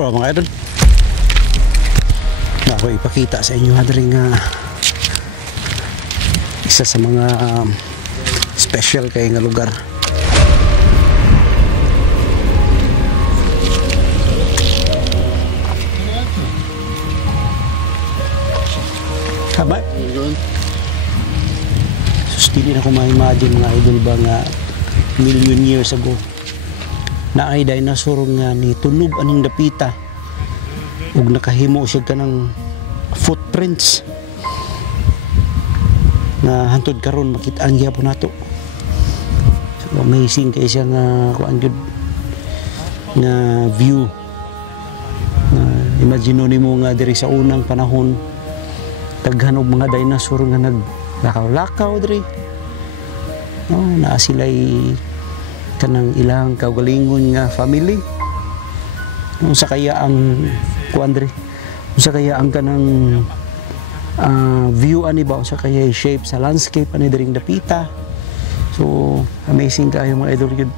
Ito mga idol. Ako ipakita sa inyo hadring isa sa mga special kay nga lugar. Kabay. Hindi na ko ma-imagine mga idol ba nga million years ago na ay dinosaur nga ni tunog aning dapita ug nakahimo siya kanang footprints na hantod karon makitaan gyapon nato. So amazing kay siya nga kuan jud nga view. Imagine nimo nga diri sa unang panahon daghan og mga dinosaur nga naglakaw-lakaw diri. Na sila'y kanang ilang kaugalingon nga family. Unsa kaya ang kuandre? Unsa kaya ang kanang view ani ba? Unsa kaya shape sa landscape ani diring dapita? So amazing kayo mga idol yun.